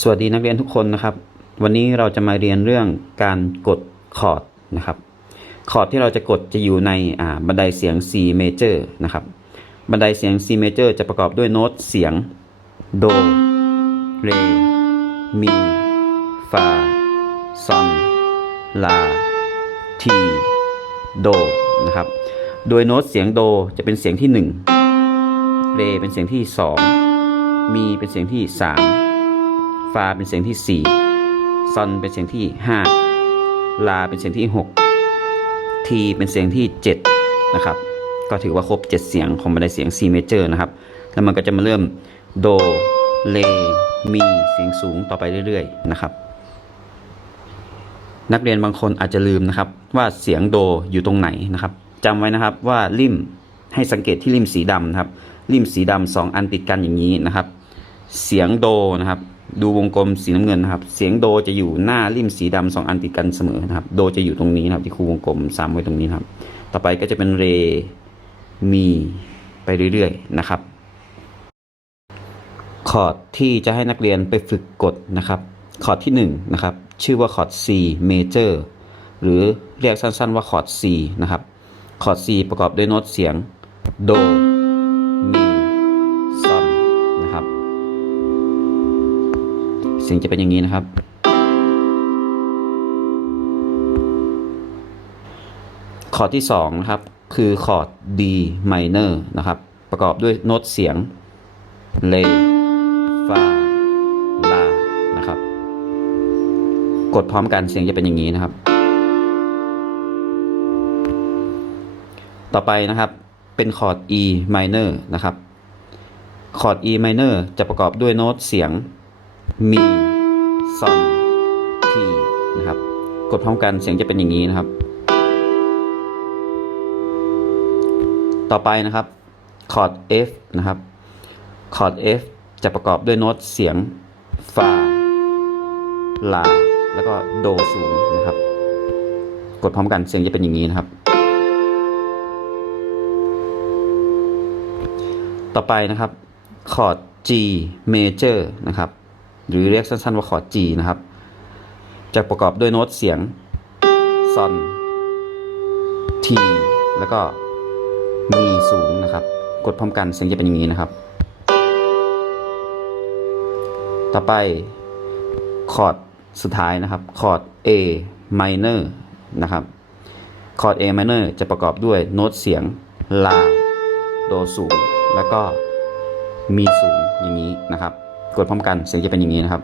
สวัสดีนักเรียนทุกคนนะครับ วันนี้เราจะมาเรียนเรื่องการกดคอร์ดนะครับคอร์ดที่เราจะกดจะอยู่ในบันไดเสียง C major นะครับ บันไดเสียง C major จะประกอบด้วยโน้ตเสียงโดเรมีฟาซอนลาทีโดนะครับ โดยโน้ตเสียงโดจะเป็นเสียงที่ 1 เรเป็นเสียงที่ 2 มีเป็นเสียงที่ 3 ฟาเป็นเสียงที่ 4 ซอนเป็นเสียงที่ 5 ลาเป็นเสียงที่ 6 ทีเป็นเสียงที่ 7 นะครับ ก็ถือว่าครบ 7 เสียงของบันไดเสียง C major นะครับ แล้วมันก็จะมาเริ่มโด เล มีเสียงสูงต่อไปเรื่อยๆ นะครับ นักเรียนบางคนอาจจะลืมนะครับ ว่าเสียงโดอยู่ตรงไหนนะครับจำไว้นะครับว่าริมให้สังเกตที่ริมสีดำนะครับริมสีดำสองอันติดกันอย่างนี้นะครับ เสียงโดนะครับ ดูวงกลมสีน้ำเงินนะครับ เสียงโดจะอยู่หน้าริมสีดำสองอันติดกันเสมอนะครับ โดจะอยู่ตรงนี้นะครับ ที่ครูวงกลมซ้ำไว้ตรงนี้นครับ ต่อไปก็จะเป็นเรมีไปเรื่อยๆนะครับ คอร์ดที่จะให้นักเรียนไปฝึกกดนะครับ คอร์ดที่1นงนะครับ ชื่อว่าคอร์ด C major หรือเรียกสั้นๆว่าคอร์ด C นะครับ คอร์ด C ประกอบด้วยโน้ตเสียงโด เสียงจะเป็นอย่างนี้นะครับ คอร์ดที่2นะครับคือคอร์ด D minor นะครับประกอบด้วยโน้ตเสียงเลฟาลานะครับ กดพร้อมกันเสียงจะเป็นอย่างนี้นะครับ ต่อไปนะครับเป็นคอร์ด E minor นะครับคอร์ด E minor จะประกอบด้วยโน้ตเสียง มีซอนทีนะครับ กดพร้อมกันเสียงจะเป็นอย่างนี้นะครับ ต่อไปนะครับคอร์ด F นะครับคอร์ด F จะประกอบด้วยโน้ตเสียงฟาลา แล้วก็โดสูงนะครับ กดพร้อมกันเสียงจะเป็นอย่างนี้นะครับ ต่อไปนะครับคอร์ด G major นะครับ หรือเรียกสั้นๆว่าคอร์ด G นะครับ จะประกอบด้วยโน้ตเสียงซอนทีแล้วก็มีสูงนะครับ กดพร้อมกันเสียงจะเป็นอย่างนี้นะครับ ต่อไปคอร์ดสุดท้ายนะครับคอร์ด A minor นะครับคอร์ด A minor จะประกอบด้วยโน้ตเสียงลา โดสูง แล้วก็มีสูงอย่างนี้นะครับ กดพร้อมกันเสียงจะเป็นอย่างนี้นะครับ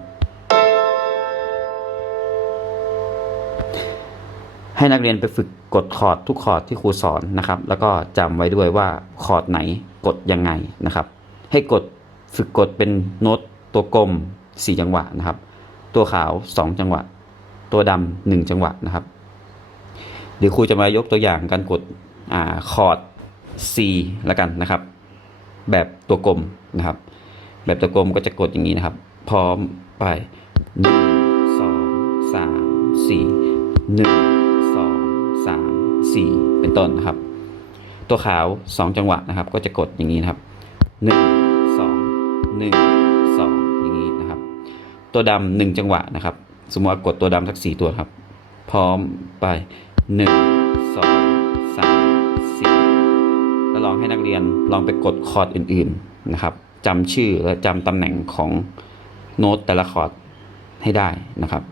ให้นักเรียนไปฝึกกดคอร์ดทุกคอร์ดที่ครูสอนนะครับ แล้วก็จำไว้ด้วยว่าคอร์ดไหนกดยังไงนะครับ ให้กดฝึกกดเป็นโน้ตตัวกลม 4 จังหวะนะครับ ตัวขาว 2 จังหวะ ตัวดำหนึ่งจังหวะนะครับเดี๋ยวครูจะมายกตัวอย่างการกดอ่าคอร์ด C ล้วกันนะครับ แบบตัวกลมนะครับ แบบตัวกลมก็จะกดอย่างนี้นะครับ พร้อมไปหนึ่งสองสามสี่หนึ่งสองสามสี่เป็นต้นนะครับ ตัวขาวสองจังหวะนะครับ ก็จะกดอย่างนี้นะครับหนึ่งสองหนึ่งสองอย่างนี้นะครับ ตัวดำหนึ่งจังหวะนะครับ สมมติว่ากดตัวดำสักสี่ตัวครับ พร้อมไปหนึ่งสองสามสี่แล้วลองให้นักเรียนลองไปกดคอร์ดอื่น ๆนะครับ จำชื่อและจำตำแหน่งของโน้ตแต่ละคอร์ดให้ได้นะครับ